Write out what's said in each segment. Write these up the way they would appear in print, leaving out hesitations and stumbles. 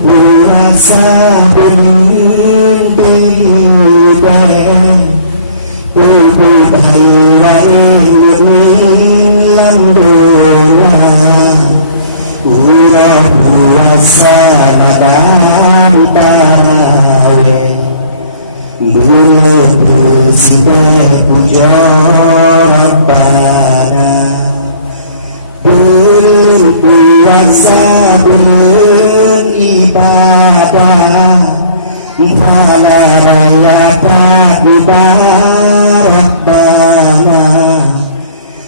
Puasa berlimpah untuk hayat mu'min doa urang puasa malam tarawih bersibai puja Rabbana berpuasa beribadah Fala rayata Rabbana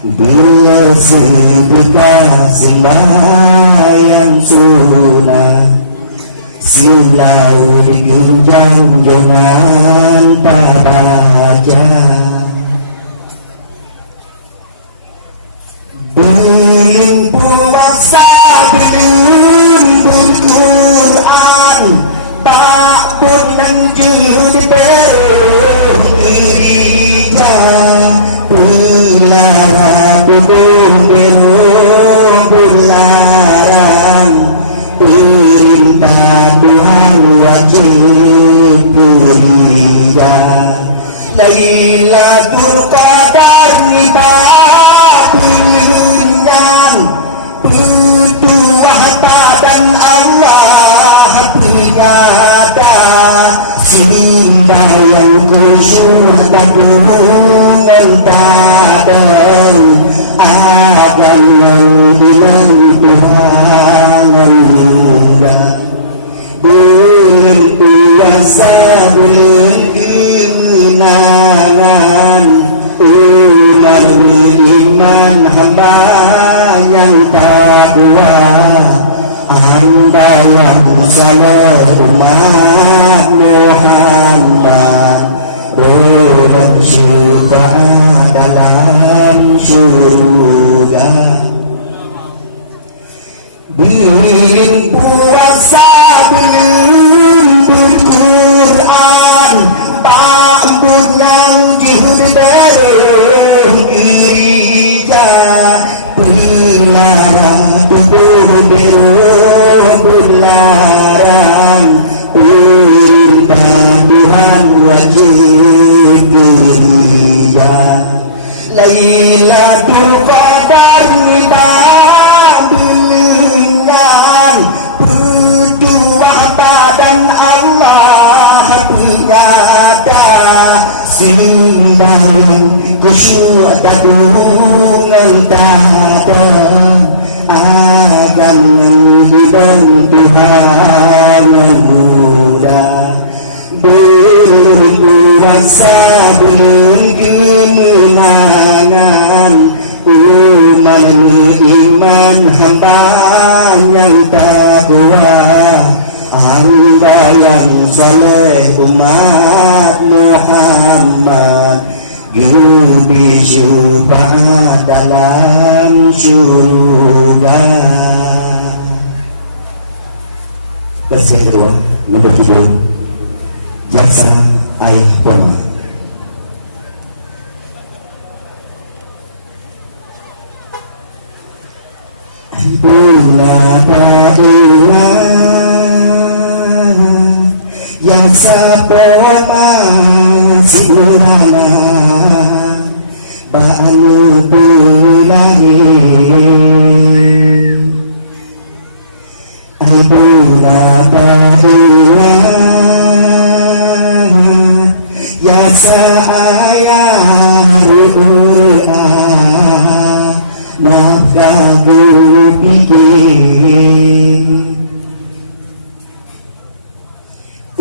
bila sedekah sembahyang sunah silau digenjang jangan baca belum puasa belum Quran tak pun lanjut berija Pulara pukul berbularang perintah Tuhan wajib berija Lailatul Qadar nipatingan Putuah dan Allah nyata simbayang khusyuk dagungan tadang akan menghilang Tuhan muda berpuasa bulan kemenangan umat beriman hamba yang takwa Anda yang saleh umat Muhammad Rolong syufaat dalam syurga Bimbing puasa bimbing Quran Bambut yang jihud bergereja Pelarang tubuh berlarang perintah Tuhan wajib gereja Lailatul Qadar bimbingan berdoa dan Allah ternyata simbayang khusyuk dagungan tadang akan menghidang Tuhan muda berpuasa bulan kemenangan umat beriman hamba yang takwa hamba yang saleh umat Muhammad Yubi syufaat dalam syurga. Versi yang kedua yang berjudul Jaksa Ayah Pona. Bulan Pona Jaksa Pona Sirana Ba'anu Bilahir Al-Bula Ba'ula Ya Sa'ayah Ru'ura Nafkahu Pikir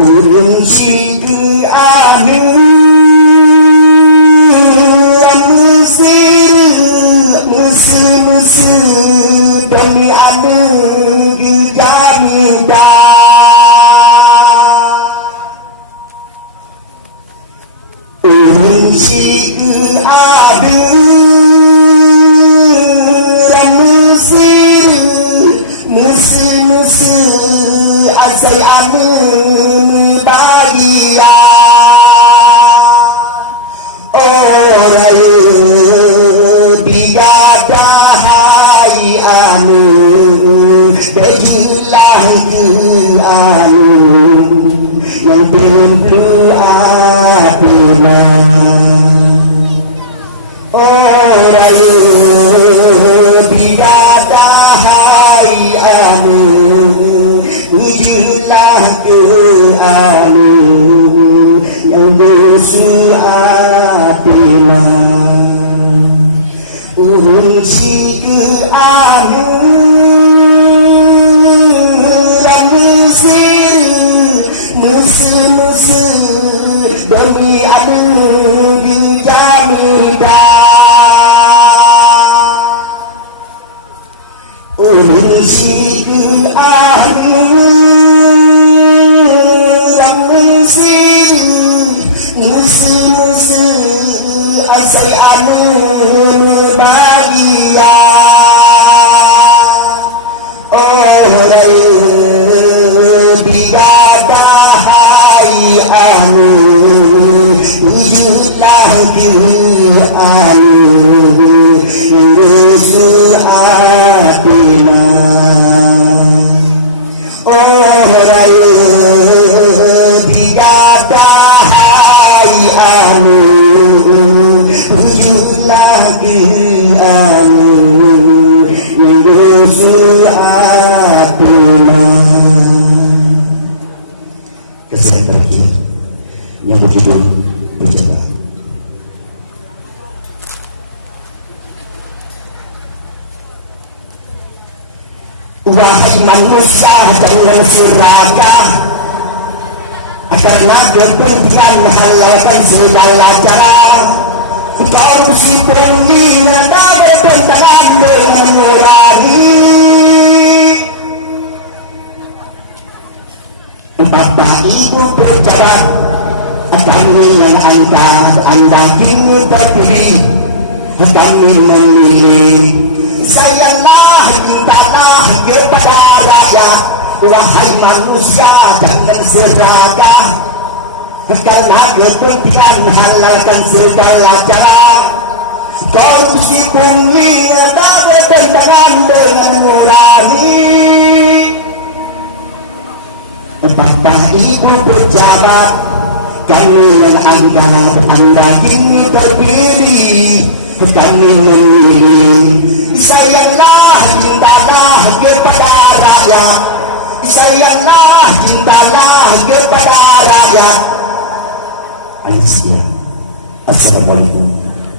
Urung Syikri Amin Mesir demi amin jamida Urisi aduran Mesir asal amin bagia Dahai anu bagi raya biadahai anu wujudlah ke anu yang bersuatima urung si ke anu dan mesir demi anu dijamida urung si ke anu dan mesir asai anu bahagia orang biadahai anu wujudlah ke anu bersuatina orang biadahai anu wujudlah ke anu yang bersuatina. Kesan terakhir yang berjudul Berjaga. Wahai manusia jangan serakah, karena kepentingan halalkan segala cara. Kau bersyukur dengan tak bertentangan dengan nurani. Bapak ibu pejabat, kami mengangkat anda kini terpilih, kami memilih. Sayanglah mintalah kepada rakyat, wahai manusia jangan serakah, karena kepentingan halalkan segala cara. Korupsi pungli tak bertentangan dengan nurani. Bapak ibu pejabat, kami mengangkat anda kini terpilih, kami memilih. Sayanglah cintalah kepada rakyat, sayanglah cintalah kepada rakyat. Assalamualaikum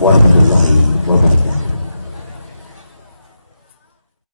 warahmatullahi wabarakatuh.